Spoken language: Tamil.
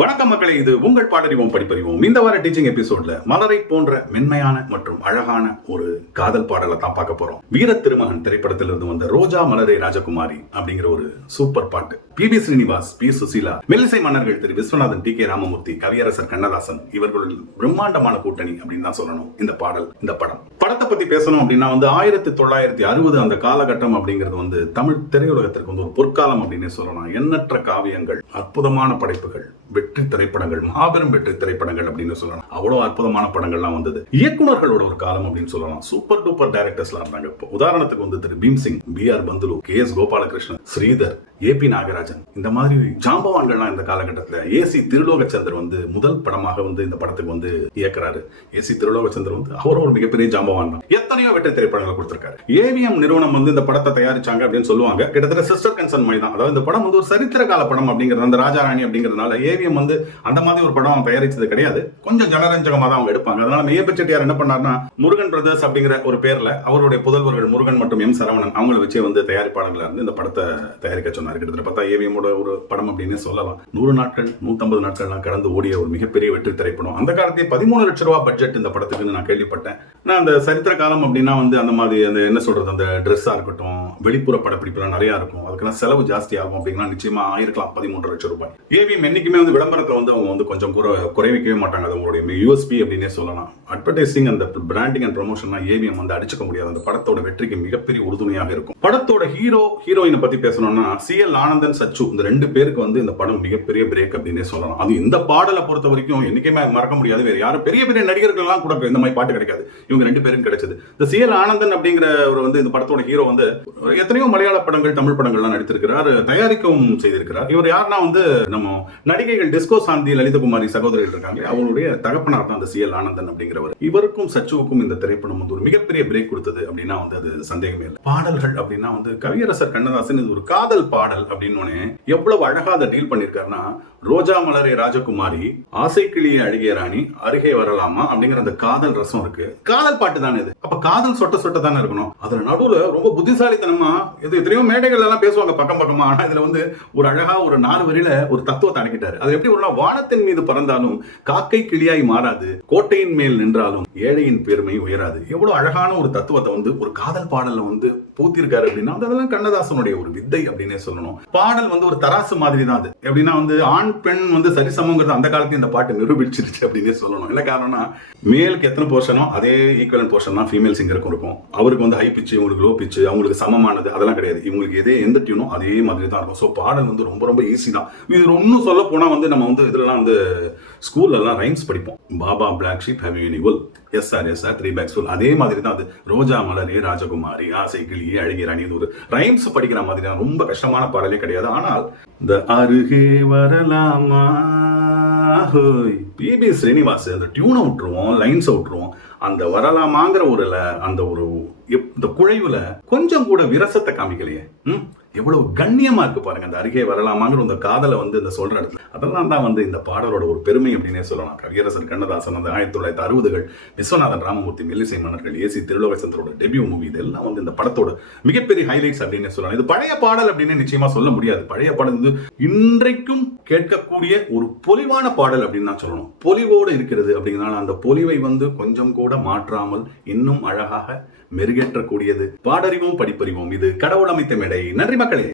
வணக்கம் மக்களே, இது உங்கள் பாடறிவோம் படிப்பறிவோம். இந்த வார டீச்சிங் எபிசோட்ல மலரை போன்ற மென்மையான மற்றும் அழகான ஒரு காதல் பாடலை தான் பார்க்க போறோம். வீர திருமகன் திரைப்படத்திலிருந்து வந்த ரோஜா மலரே ராஜகுமாரி அப்படிங்கிற ஒரு சூப்பர் பாட்டு. பி ஸ்ரீனிவாஸ், பி சுசீலா, மெல்லிசை மன்னர்கள் திரு விஸ்வநாதன், டி கே ராமமூர்த்தி, கவியரசர் கண்ணதாசன் இவர்களின் பிரம்மாண்டமான கூட்டணி அப்படின்னு தான் சொல்லணும் இந்த பாடல், இந்த படம். படத்தை பத்தி பேசணும் அப்படின்னா 1960 அந்த காலகட்டம் அப்படிங்கிறது தமிழ் திரையுலகத்திற்கு ஒரு பொற்காலம் அப்படின்னு சொல்லலாம். எண்ணற்ற காவியங்கள், அற்புதமான படைப்புகள், வெற்றி திரைப்படங்கள், மாபெரும் வெற்றி திரைப்படங்கள் அப்படின்னு சொல்லலாம். அவ்வளவு அற்புதமான படங்கள்லாம் வந்தது. இயக்குநர்களோட ஒரு காலம் அப்படின்னு சொல்லலாம். சூப்பர் டூப்பர் டைரக்டர்ஸ்லாம் இருந்தாங்க. இப்போ உதாரணத்துக்கு திரு Bhimsingh, B R Panthulu, K S Gopalakrishnan, Sridhar, A P Nagarajan, இந்த மாதிரி ஜாம்பவான்கள்லாம் இந்த காலகட்டத்தில். ஏசி திருலோகச்சந்தர் முதல் படமாக இந்த படத்துக்கு இயக்குறாரு. ஏசி திருலோகச்சந்தர் அவர் ஒரு மிகப்பெரிய ஜாம்பவான் தான். எத்தனையோ வெற்றி திரைப்படங்கள் கொடுத்திருக்காரு. ஏவிஎம் நிறுவனம் இந்த படத்தை தயாரிச்சாங்க அப்படின்னு சொல்லுவாங்க. கிட்டத்தட்ட சிஸ்டர் கன்சர்ன் மாதிரி தான். அதாவது இந்த படம் ஒரு சரித்திர கால படம் அப்படிங்கிறது, அந்த ராஜாராணி அப்படிங்கிறதுனால ஏவிஎம் அந்த மாதிரி ஒரு படம் தயாரிச்சது கிடையாது. கொஞ்சம் ஜனரஞ்சகமா தான் அவங்க எடுப்பாங்க. அதனால ஏபி செட்டியார் என்ன பண்ணாருன்னா, முருகன் பிரதர்ஸ் அப்படிங்கிற ஒரு பேர்ல அவருடைய புதல்வர்கள் முருகன் மற்றும் எம் சரவணன் அவங்களை வச்சே தயாரிப்பாளர்களா இருந்து இந்த படத்தை தயாரிக்க சொன்னார். கிட்டத்தட்ட பார்த்தா ஏவிஎம்மோட ஒரு படம் அப்படின்னு சொல்லலாம். 100 நாட்கள் 150 நாட்கள்லாம் கடந்து ஓடிய ஒரு மிகப்பெரிய வெற்றி திரைப்படம். அந்த காலத்தையே 13 லட்சம் ரூபாய் பட்ஜெட் இந்த படத்துக்கு நான் கேள்விப்பட்டேன். நான் அந்த சரித்திர காலம் அப்படின்னா அந்த மாதிரி அந்த என்ன சொல்றது, அந்த ட்ரெஸ்ஸா இருக்கட்டும், வெளிப்புற படப்பிடிப்புலாம் நிறைய இருக்கும். அதுக்கெல்லாம் செலவு ஜாஸ்தி ஆகும் அப்படின்னா நிச்சயமா ஆயிருக்கலாம் 13 லட்சம் ரூபாய். ஏவிஎம் என்னைக்குமே விளம்பரத்துல அவங்க கொஞ்சம் குறைவிக்கவே மாட்டாங்க. அது அவங்களுடைய யூஎஸ்பி அப்படின்னே சொல்லலாம். அட்வர்டைசிங் அந்த பிராண்டிங் அண்ட் ப்ரமோஷன் ஏவிஎம் அடிச்சுக்க முடியாது. அந்த படத்தோட வெற்றிக்கு மிகப்பெரிய உறுதுணையாக இருக்கும். படத்தோட ஹீரோயினை பத்தி பேசணும்னா சிஎல் ஆனந்தன், சச்சு, இந்த ரெண்டு பேருக்கு இந்த படம் மிகப்பெரிய பிரேக் அப்படின்னே சொல்லலாம். அது இந்த பாடலை பொறுத்த வரைக்கும் என்னைக்குமே மறக்க முடியாது. வேற யாரும் பெரிய பெரிய நடிகர்கள் எல்லாம் கூட இந்த மாதிரி பாட்டு கிடைக்காது. இவங்க ரெண்டு பேரும் கிடைச்சது. இந்த சிஎல் ஆனந்தன் அப்படிங்கிற இந்த படத்தோட ஹீரோ எத்தனையோ மலையாள படங்கள், தமிழ் படங்கள்லாம் நடித்திருக்கிறார், தயாரிக்கவும் செய்திருக்கிறார். இவர் யாருன்னா நம்ம நடிகைகள் டிஸ்கோ சாந்தி, லலிதகுமாரி சகோதரிகள் இருக்காங்க, அவங்களுடைய தகப்பனார் தான் அந்த சிஎல் ஆனந்தன் அப்படிங்கிறவர். இவருக்கும் சச்சுவுக்கும் இந்த திரைப்படம் ஒரு மிகப்பெரிய பிரேக் கொடுத்தது அப்படின்னா அது சந்தேகமே இல்லை. பாடல்கள் அப்படின்னா கவியரசர் கண்ணதாசன் இது ஒரு காதல் பாடல் அப்படின்னு எவ்வளவு அழகா அதை டீல் பண்ணிருக்காருன்னா, ரோஜா மலரே ராஜகுமாரி, ஆசை கிளியே அழகிய ராணி, அருகே வரலாமா அப்படிங்கிற அந்த காதல் ரசம் இருக்கு. காதல் பாட்டு தானே இது. அப்ப காதல் சொட்ட சொட்ட தானே இருக்கணும். அதுல நடுவுல ரொம்ப புத்திசாலித்தனமா எத்தனையோ மேடைகள் எல்லாம் பேசுவாங்க பக்கம் பக்கமா. ஆனா இதுல ஒரு அழகா ஒரு 4 வரியில ஒரு தத்துவத்தை அடக்கிட்டாரு. அது எப்படி ஒரு வானத்தின் மீது பறந்தாலும் காக்கை கிளியாய் மாறாது, கோட்டையின் மேல் நின்றாலும் ஏழையின் பெருமை உயராது. எவ்வளவு அழகான ஒரு தத்துவத்தை ஒரு காதல் பாடல்ல பூத்திருக்காரு அப்படின்னா அதெல்லாம் கண்ணதாசனுடைய ஒரு வித்தை அப்படின்னே சொல்லணும். பாடல் ஒரு தராசு மாதிரி தான். அது எப்படின்னா ஆண் பெண் சரிசமங்கிறது அந்த காலத்தையும் இந்த பாட்டு நிரூபிச்சிருச்சு அப்படின்னே சொல்லணும். என்ன காரணம்னா, மேலுக்கு எத்தனை போர்ஷனோ அதே ஈக்குவலன்ட் போர்ஷன் தான் ஃபீமேல் சிங்கருக்கும் இருக்கும். அவருக்கு ஹை பிச்சு, இவங்களுக்கு லோ பிச்சு, அவங்களுக்கு சமமானது அதெல்லாம் கிடையாது. இவங்களுக்கு எந்த டியூனோ அதே மாதிரி தான் இருக்கும். ஸோ பாடல் ரொம்ப ரொம்ப ஈஸி தான். இது ஒன்னும் சொல்ல போனா நம்ம இதெல்லாம் ஸ்கூல்ல எல்லாம் ரைம்ஸ் படிப்போம். Baa black sheep have you any wool, yes sir 3 bags full. அதே மாதிரி தான் அது. ரோஜா மலரே ராஜகுமாரி, ஆசை கிளியே அழகிய ராணி, ஒரு ரைம்ஸ் படிக்கிற மாதிரி தான். ரொம்ப கஷ்டமான பாடலே கிடையாது. ஆனால் இந்த அருகே வரலாமா, பி ஸ்ரீனிவாஸ் அந்த டியூனை விட்டுருவோம், லைன்ஸை விட்டுருவோம். அந்த வரலாமாங்கிற இந்த குழைவுல கொஞ்சம் கூட விரசத்தை காமிக்கலையே. எவ்வளவு கண்ணியமா இருக்கு பாருங்க. அந்த அருகே வரலாமாங்கிற அந்த காதலை இந்த சொல்ற இடத்துல அதெல்லாம் தான் இந்த பாடலோட ஒரு பெருமை அப்படின்னே சொல்லலாம். கவியரசர் கண்ணதாசன் 1960கள், விஸ்வநாதன் ராமமூர்த்தி, மெல்லிசை மன்னர்கள், ஏசி திருலோகச்சந்தரோட டெபியூ மூவி, இதெல்லாம் இந்த படத்தோட மிகப்பெரிய ஹைலைட்ஸ் அப்படின்னே சொல்லலாம். இது பழைய பாடல் அப்படின்னு நிச்சயமா சொல்ல முடியாது. பழைய பாடல் இன்றைக்கும் கேட்கக்கூடிய ஒரு பொலிவான பாடல் அப்படின்னு தான் சொல்லணும். பொலிவோடு இருக்கிறது அப்படிங்கிறனால அந்த பொலிவை கொஞ்சம் கூட மாற்றாமல் இன்னும் அழகாக மெருகேற்றக்கூடியது. பாடறிவோம் படிப்பறிவோம். இது கடவுள் அமைத்த மேடை. நன்றி மக்களே.